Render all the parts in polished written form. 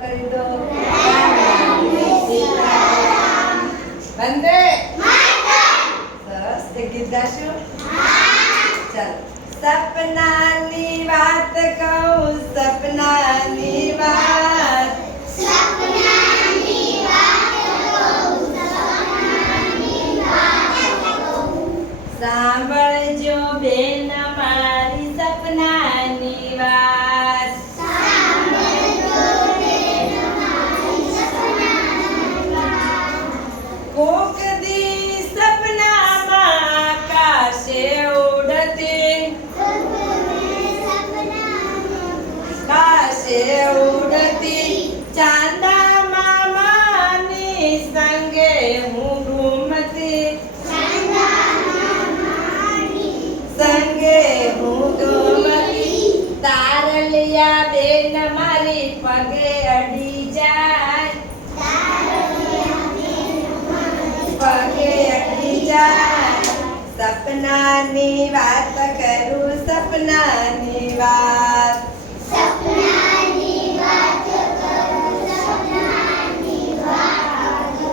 કરી દો. વંદે સરસ. એક ગીત ગાશું. ચાલો. સપનાની વાત કહું, સપનાની વાત, સાંભળજો બેન મારી સપનાની વાત. કોક દી સપનામાં આકાશે ઉડતી, આકાશે ઉડતી ચાંદા મામાની સંગે હું ઘૂમતી, સંગે હું ઘૂમતી. તારલિયા બેન મારી પગે અડી જાય, પગે અડી જાય. સપનાની વાત કરું, સપનાની વાત,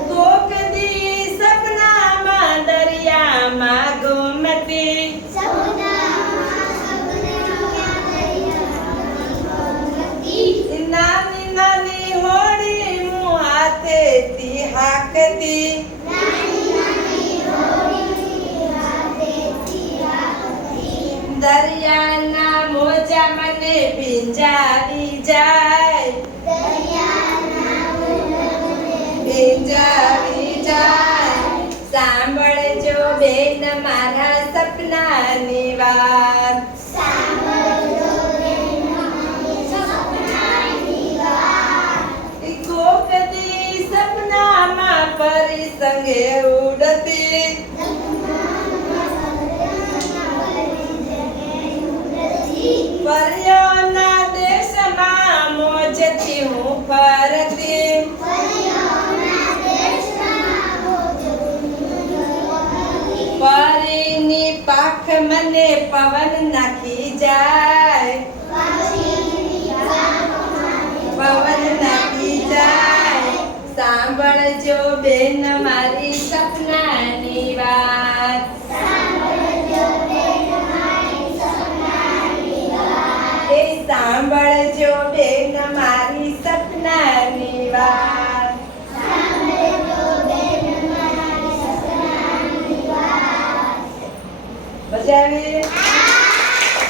કોક દી સપનામાં દરિયામાં ઘૂમતી, નાની નાની હોડી હું હાથેથી હાંકતી, દરિયાના મોજા મને ભીંજાવી જાય, ભીંજાવી જાય. સાંભળજો બેન મારા સપનાની વાત, કોક દી સપનામાં પરી સંગે ઉડતી, પરીઓના દેશમાં મોજથી હું ફરતી, પરીની પાખ મને પવન નાખી જાય, પવન નાખી જાય. સાંભળજો બેન મારી સપનાની વાત, એ સાંભળજો બેન મારી સપનાની વાત. મજા આવી?